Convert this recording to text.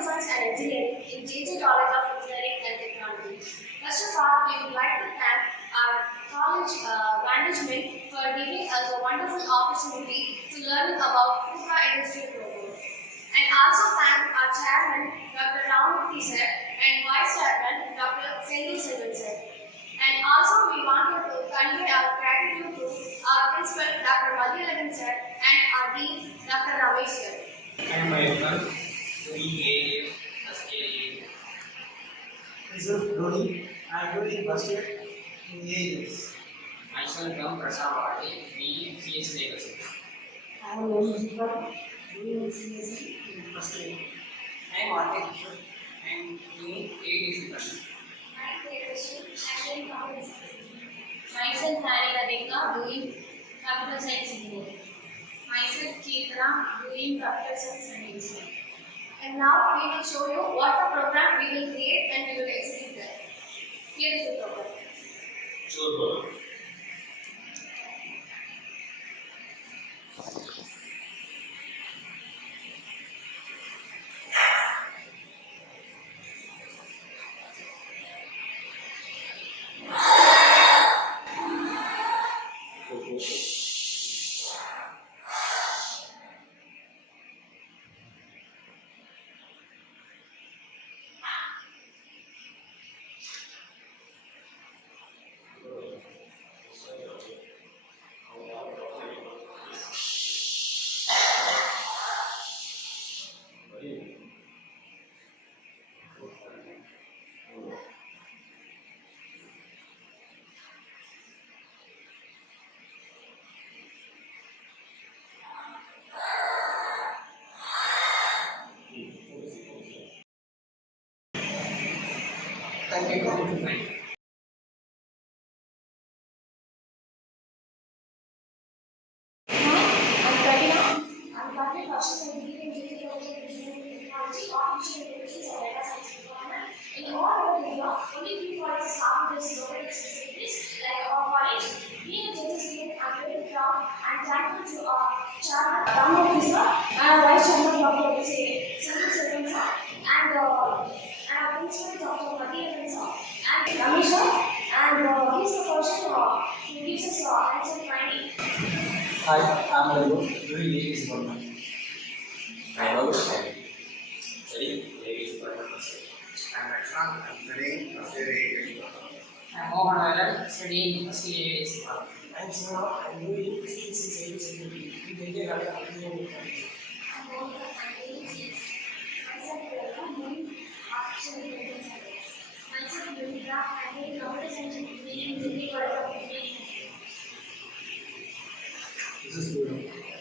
Computer Science and Engineering in J.J. College of Engineering and Technology. First of all, we would like to thank our college management for giving us a wonderful opportunity to learn about Kuka industrial program. And also thank our chairman, Dr. Ramurthy sir, and vice chairman, Dr. Sendu Selvan sir. And also we wanted to convey our gratitude to our principal, Dr. Madhyalan sir, and our dean, Dr. Ramesh sir. I am Mayakal, doing AAS as AAS. Myself, Dhoni. I am doing first year in AAS. Myself, Prasavadi, being CS legacy. I am Nadu, doing CSE in first year. I am architecture and doing AAS. Myself, Sowdambikaa, doing Computer Science Engineering. Myself, Chitra, doing Computer Science and Engineering. And now we will show you what the program we will create and we will execute that. Here is the program. Sure. Thank you. I'm Pratina. I'm currently pursuing a degree in J.J. College of Engineering and Technology, Artificial Intelligence and Data Science Department. In all over India, only few colleges have this robotics facilities like our college. Being a J.J. student, I'm very proud and thankful to our chairman, Ramurthy sir, and our vice chairman, Dr. Sendu Selvan sir, and our principal, Dr. Madhyalan sir, and Ramesh sir, and he's the person who gives us hands-on training. Hi, I am Nadu, doing AAS department. I know studying AAS department. I'm Rashwan, I'm studying first year AAS department. I am Mohan Valan, studying first year AAS. I am Sima, I am doing CSE cybersecurity in J.J. College of Engineering and Technology. Myself, This is Guru.